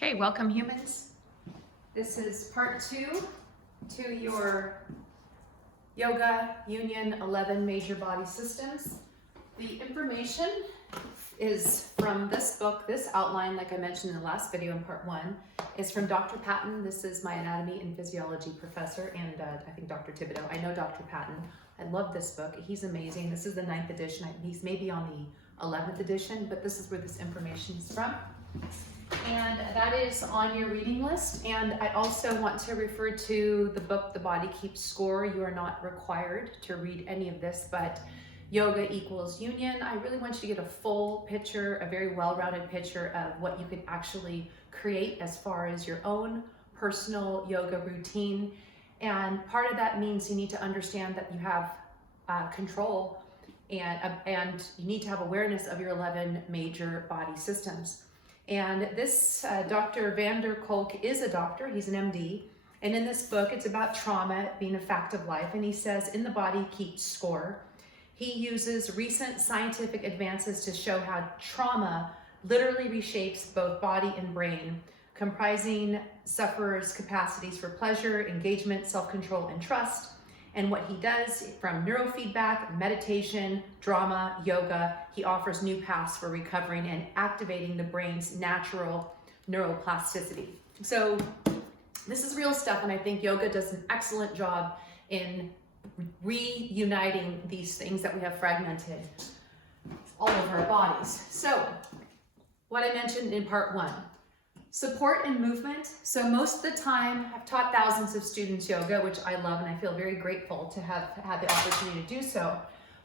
Okay, welcome humans. This is part 2 to your Yoga Union 11 Major Body Systems. The information is from this book. This outline, like I mentioned in the last video in part 1, is from Dr. Patton. This is my anatomy and physiology professor, and I think Dr. Thibodeau. I know Dr. Patton. I love this book. He's amazing. This is the 9th edition. He's maybe on the 11th edition, but this is where this information is from. And that is on your reading list. And I also want to refer to the book, The Body Keeps Score. You are not required to read any of this, but Yoga Equals Union. I really want you to get a full picture, a very well-rounded picture of what you could actually create as far as your own personal yoga routine. And part of that means you need to understand that you have control and you need to have awareness of your 11 major body systems. And this Dr. van der Kolk is a doctor, he's an MD, and in this book it's about trauma being a fact of life, and he says in The Body Keeps Score, he uses recent scientific advances to show how trauma literally reshapes both body and brain, comprising sufferers' capacities for pleasure, engagement, self-control, and trust. And what he does from neurofeedback, meditation, drama, yoga, he offers new paths for recovering and activating the brain's natural neuroplasticity. So this is real stuff, and I think yoga does an excellent job in reuniting these things that we have fragmented all over our bodies. So what I mentioned in part 1. Support and movement. So most of the time, I've taught thousands of students yoga, which I love, and I feel very grateful to have had the opportunity to do so.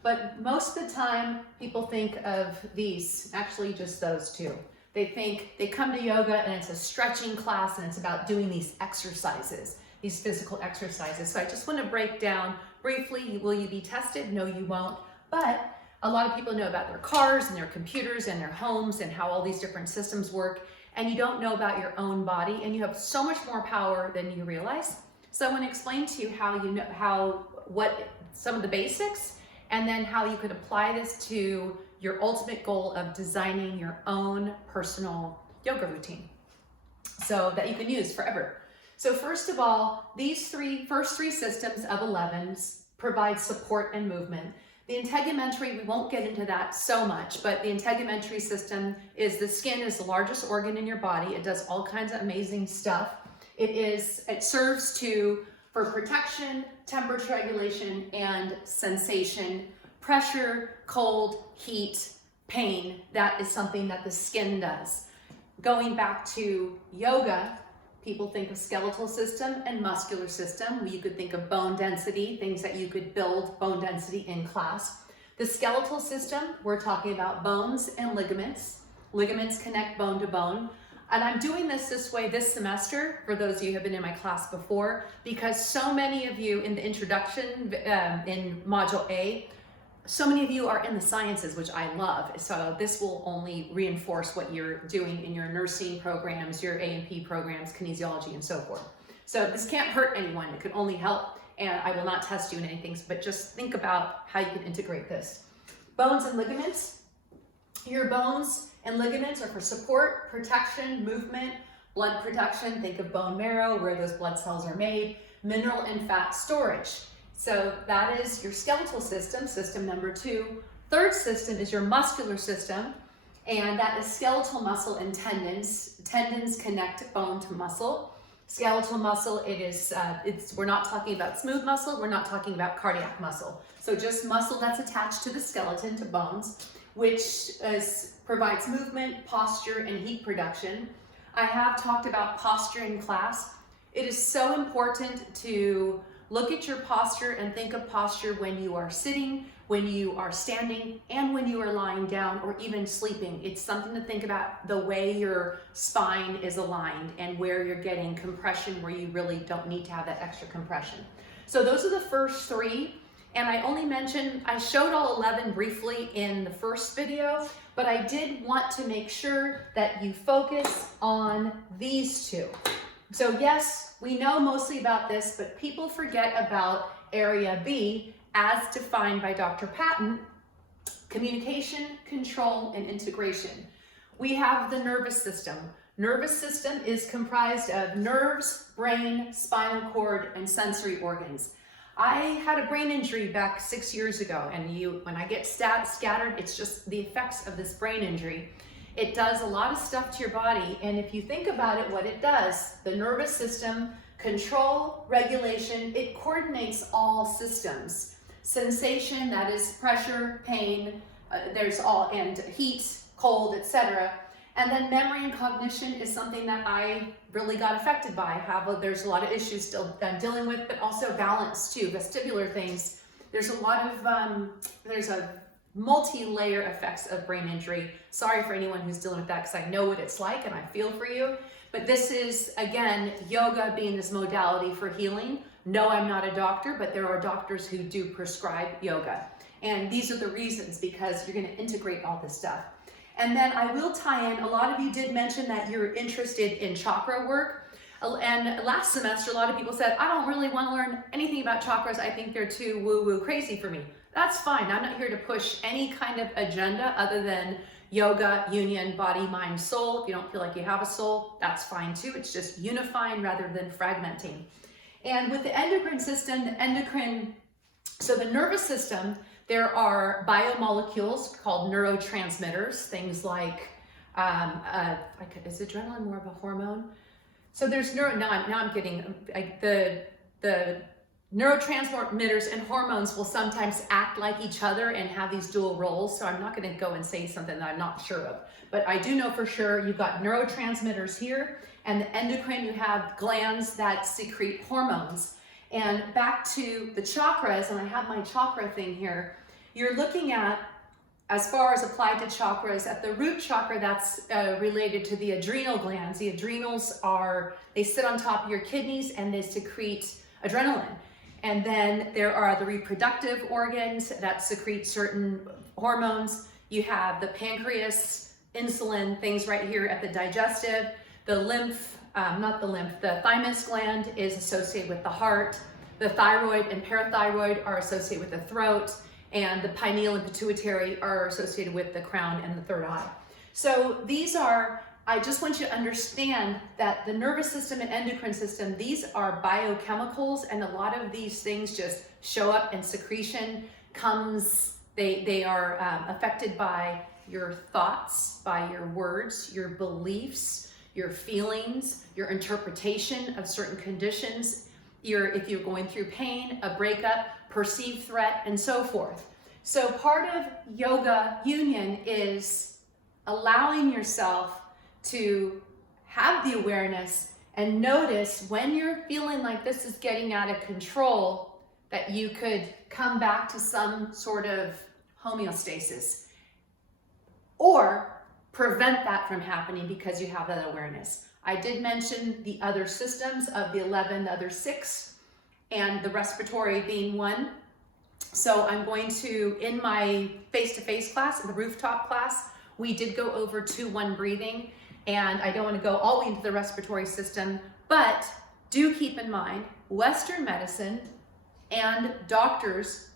But most of the time, people think of these, actually just those two. They think they come to yoga and it's a stretching class and it's about doing these exercises, these physical exercises. So I just want to break down briefly, will you be tested? No, you won't. But a lot of people know about their cars and their computers and their homes and how all these different systems work. And you don't know about your own body, and you have so much more power than you realize. So I want to explain to you what some of the basics, and then how you could apply this to your ultimate goal of designing your own personal yoga routine, so that you can use forever. So first of all, these first three systems of 11s provide support and movement. The integumentary, we won't get into that so much, but the integumentary system is the skin is the largest organ in your body. It does all kinds of amazing stuff. It serves for protection, temperature regulation, and sensation, pressure, cold, heat, pain. That is something that the skin does. Going back to yoga, people think of skeletal system and muscular system. You could think of bone density, things that you could build bone density in class. The skeletal system, we're talking about bones and ligaments. Ligaments connect bone to bone. And I'm doing this way this semester, for those of you who have been in my class before, because so many of you in the introduction in Module A, so many of you are in the sciences, which I love. So this will only reinforce what you're doing in your nursing programs, your A&P programs, kinesiology, and so forth. So this can't hurt anyone. It can only help. And I will not test you in anything, but just think about how you can integrate this. Bones and ligaments. Your bones and ligaments are for support, protection, movement, blood production. Think of bone marrow, where those blood cells are made, mineral and fat storage. So that is your skeletal system, system number 2. Third system is your muscular system, and that is skeletal muscle and tendons. Tendons connect bone to muscle. Skeletal muscle, we're not talking about smooth muscle, we're not talking about cardiac muscle. So just muscle that's attached to the skeleton, to bones, which provides movement, posture, and heat production. I have talked about posture in class. It is so important to look at your posture and think of posture when you are sitting, when you are standing, and when you are lying down or even sleeping. It's something to think about, the way your spine is aligned and where you're getting compression where you really don't need to have that extra compression. So those are the first 3. And I showed all 11 briefly in the first video, but I did want to make sure that you focus on these 2. So yes, we know mostly about this, but people forget about area B as defined by Dr. Patton: communication, control, and integration. We have the nervous system. Nervous system is comprised of nerves, brain, spinal cord, and sensory organs. I had a brain injury back 6 years ago, and when I get scattered, it's just the effects of this brain injury. It does a lot of stuff to your body, and if you think about it, what it does, the nervous system, control, regulation, it coordinates all systems. Sensation, that is pressure, pain, and heat, cold, etc. And then memory and cognition is something that I really got affected by. There's a lot of issues still I'm dealing with, but also balance too, vestibular things. There's a lot of, there's a multi-layer effects of brain injury. Sorry for anyone who's dealing with that, because I know what it's like and I feel for you. But this is, again, yoga being this modality for healing. No, I'm not a doctor, but there are doctors who do prescribe yoga. And these are the reasons, because you're going to integrate all this stuff. And then I will tie in, a lot of you did mention that you're interested in chakra work. And last semester, a lot of people said, I don't really want to learn anything about chakras. I think they're too woo-woo crazy for me. That's fine. I'm not here to push any kind of agenda other than yoga, union, body, mind, soul. If you don't feel like you have a soul, that's fine too. It's just unifying rather than fragmenting. And with the endocrine system, so the nervous system, there are biomolecules called neurotransmitters, things like, is adrenaline more of a hormone? So there's the neurotransmitters and hormones will sometimes act like each other and have these dual roles. So I'm not going to go and say something that I'm not sure of, but I do know for sure you've got neurotransmitters here, and the endocrine, you have glands that secrete hormones. And back to the chakras, and I have my chakra thing here, you're looking at, as far as applied to chakras, at the root chakra, that's related to the adrenal glands. The adrenals they sit on top of your kidneys and they secrete adrenaline. And then there are the reproductive organs that secrete certain hormones. You have the pancreas, insulin, things right here at the digestive. The the thymus gland is associated with the heart. The thyroid and parathyroid are associated with the throat, and the pineal and pituitary are associated with the crown and the third eye. So I just want you to understand that the nervous system and endocrine system, these are biochemicals, and a lot of these things just show up, and secretion comes, they are affected by your thoughts, by your words, your beliefs, your feelings, your interpretation of certain conditions, if you're going through pain, a breakup, perceived threat, and so forth. So part of yoga union is allowing yourself to have the awareness and notice when you're feeling like this is getting out of control, that you could come back to some sort of homeostasis, or prevent that from happening because you have that awareness. I did mention the other systems of the 11, the other 6, and the respiratory being one. So I'm going to, in my face-to-face class, the rooftop class, we did go over 2-1 breathing, and I don't want to go all the way into the respiratory system, but do keep in mind, Western medicine and doctors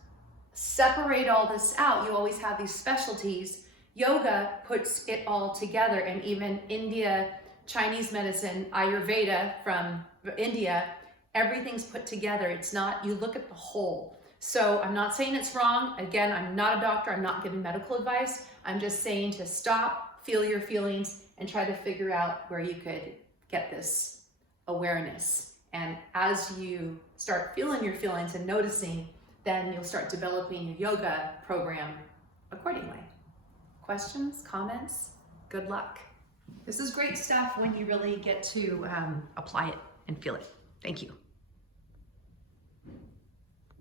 separate all this out. You always have these specialties. Yoga puts it all together, and even India, Chinese medicine, Ayurveda from India, everything's put together. It's not, you look at the whole. So I'm not saying it's wrong. Again, I'm not a doctor. I'm not giving medical advice. I'm just saying to stop, feel your feelings, and try to figure out where you could get this awareness. And as you start feeling your feelings and noticing, then you'll start developing your yoga program accordingly. Questions, comments? Good luck. This is great stuff when you really get to apply it and feel it. Thank you.